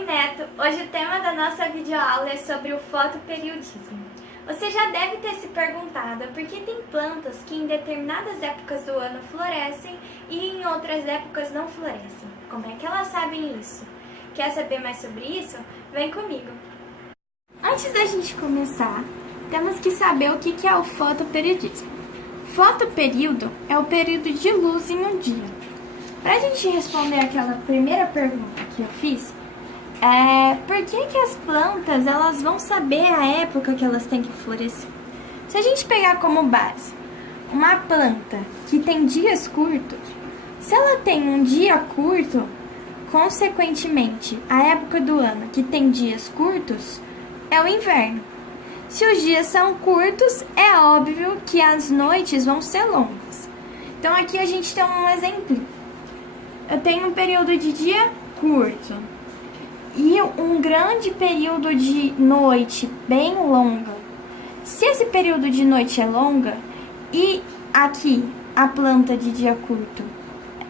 Oi, Neto! Hoje o tema da nossa videoaula é sobre o fotoperiodismo. Você já deve ter se perguntado por que tem plantas que em determinadas épocas do ano florescem e em outras épocas não florescem. Como é que elas sabem isso? Quer saber mais sobre isso? Vem comigo! Antes da gente começar, temos que saber o que é o fotoperiodismo. Fotoperíodo é o período de luz em um dia. Para a gente responder aquela primeira pergunta que eu fiz, por que as plantas elas vão saber a época que elas têm que florescer? Se a gente pegar como base uma planta que tem dias curtos, se ela tem um dia curto, consequentemente, a época do ano que tem dias curtos é o inverno. Se os dias são curtos, é óbvio que as noites vão ser longas. Então aqui a gente tem um exemplo. Eu tenho um período de dia curto e um grande período de noite bem longa. Se esse período de noite é longa e aqui a planta de dia curto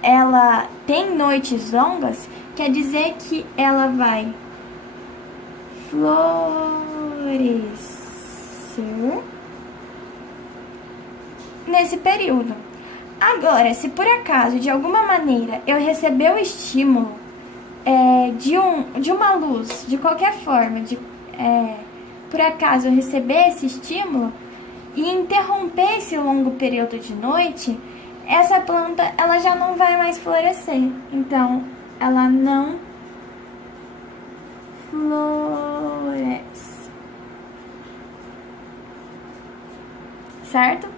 ela tem noites longas, quer dizer que ela vai florescer nesse período. Agora, se por acaso, de alguma maneira, eu receber o estímulo de uma luz, de qualquer forma, por acaso eu receber esse estímulo e interromper esse longo período de noite, essa planta ela já não vai mais florescer. Então, ela não floresce. Certo?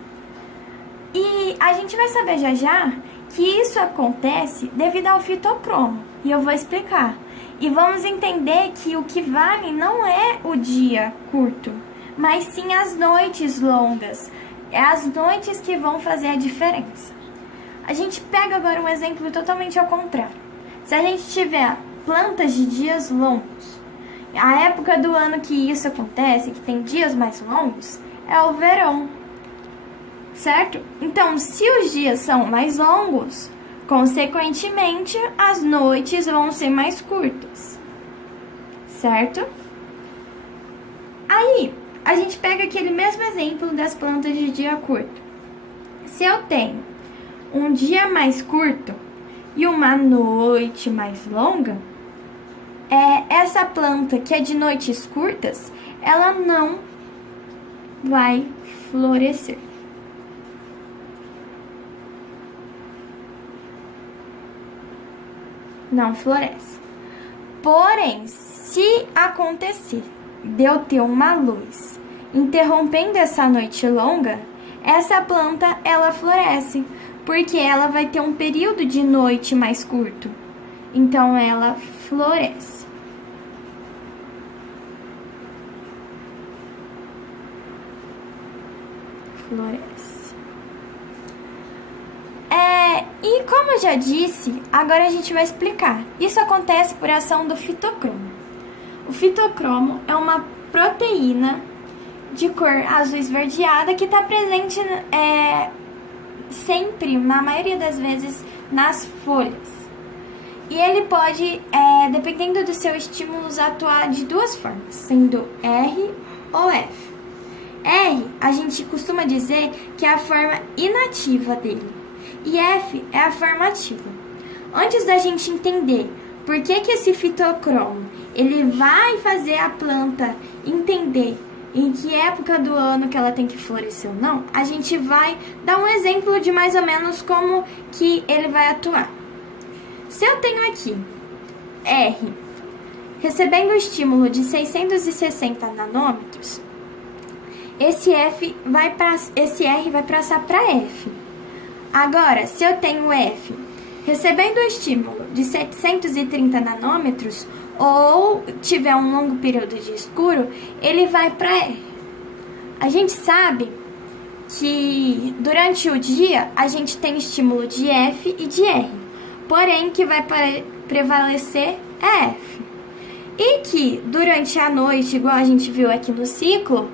E a gente vai saber já que isso acontece devido ao fitocromo. E eu vou explicar. E vamos entender que o que vale não é o dia curto, mas sim as noites longas. É as noites que vão fazer a diferença. A gente pega agora um exemplo totalmente ao contrário. Se a gente tiver plantas de dias longos, a época do ano que isso acontece, que tem dias mais longos, é o verão. Certo? Então, se os dias são mais longos, consequentemente, as noites vão ser mais curtas. Certo? Aí, a gente pega aquele mesmo exemplo das plantas de dia curto. Se eu tenho um dia mais curto e uma noite mais longa, essa planta que é de noites curtas, ela não vai florescer. Não floresce. Porém, se acontecer de eu ter uma luz interrompendo essa noite longa, essa planta ela floresce, porque ela vai ter um período de noite mais curto. Então ela floresce. Floresce. E como eu já disse, agora a gente vai explicar. Isso acontece por ação do fitocromo. O fitocromo é uma proteína de cor azul esverdeada que está presente sempre, na maioria das vezes, nas folhas. E ele pode, dependendo do seu estímulo, atuar de duas formas, sendo R ou F. R, a gente costuma dizer que é a forma inativa dele. E F é a forma ativa. Antes da gente entender por que esse fitocromo ele vai fazer a planta entender em que época do ano que ela tem que florescer ou não, a gente vai dar um exemplo de mais ou menos como que ele vai atuar. Se eu tenho aqui R recebendo o estímulo de 660 nanômetros, esse R vai passar para F. Agora, se eu tenho F recebendo o estímulo de 730 nanômetros ou tiver um longo período de escuro, ele vai para R. A gente sabe que durante o dia a gente tem estímulo de F e de R, porém que vai prevalecer é F. E que durante a noite, igual a gente viu aqui no ciclo,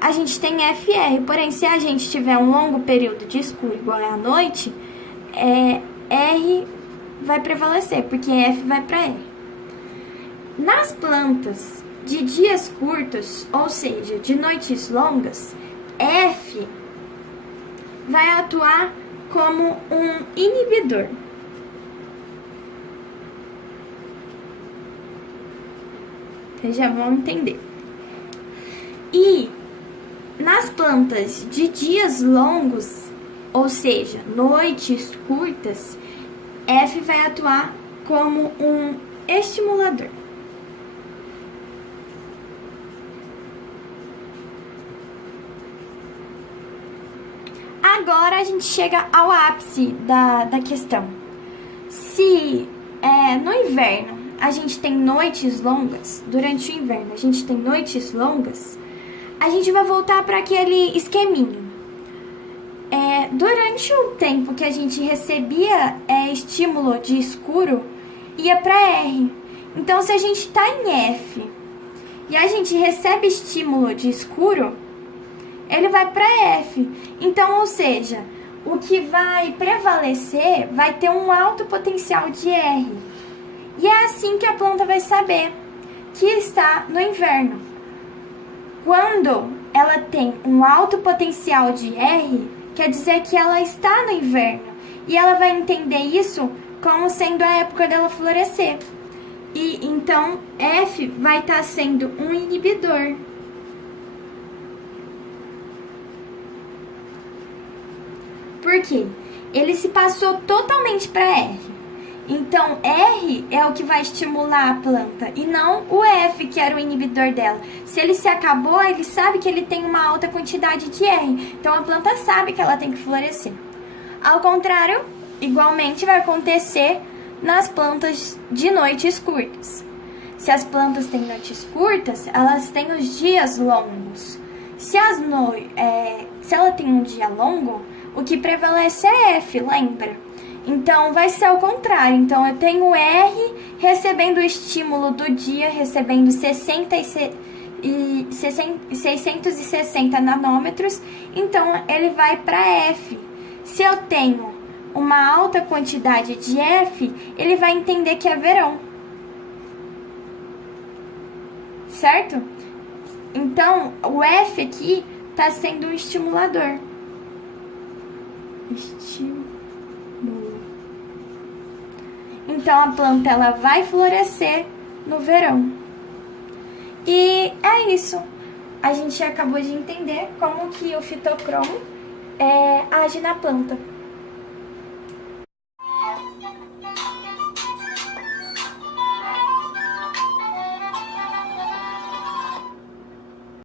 a gente tem FR, porém se a gente tiver um longo período de escuro igual é à noite, R vai prevalecer, porque F vai para R. Nas plantas de dias curtos, ou seja, de noites longas, F vai atuar como um inibidor. Vocês já vão entender. E nas plantas de dias longos, ou seja, noites curtas, F vai atuar como um estimulador. Agora a gente chega ao ápice da questão. Se no inverno a gente tem noites longas, durante o inverno a gente tem noites longas, a gente vai voltar para aquele esqueminha. Durante o tempo que a gente recebia estímulo de escuro, ia para R. Então, se a gente está em F e a gente recebe estímulo de escuro, ele vai para F. Então, ou seja, o que vai prevalecer vai ter um alto potencial de R. E é assim que a planta vai saber que está no inverno. Quando ela tem um alto potencial de R, quer dizer que ela está no inverno. E ela vai entender isso como sendo a época dela florescer. E então F vai estar sendo um inibidor. Por quê? Ele se passou totalmente para R. Então, R é o que vai estimular a planta e não o F, que era o inibidor dela. Se ele se acabou, ele sabe que ele tem uma alta quantidade de R. Então, a planta sabe que ela tem que florescer. Ao contrário, igualmente vai acontecer nas plantas de noites curtas. Se as plantas têm noites curtas, elas têm os dias longos. Se ela tem um dia longo, o que prevalece é F, lembra? Então, vai ser o contrário. Então, eu tenho R recebendo o estímulo do dia, recebendo 660 nanômetros. Então, ele vai para F. Se eu tenho uma alta quantidade de F, ele vai entender que é verão. Certo? Então, o F aqui está sendo um estimulador. Então, a planta ela vai florescer no verão. E é isso. A gente acabou de entender como que o fitocromo age na planta.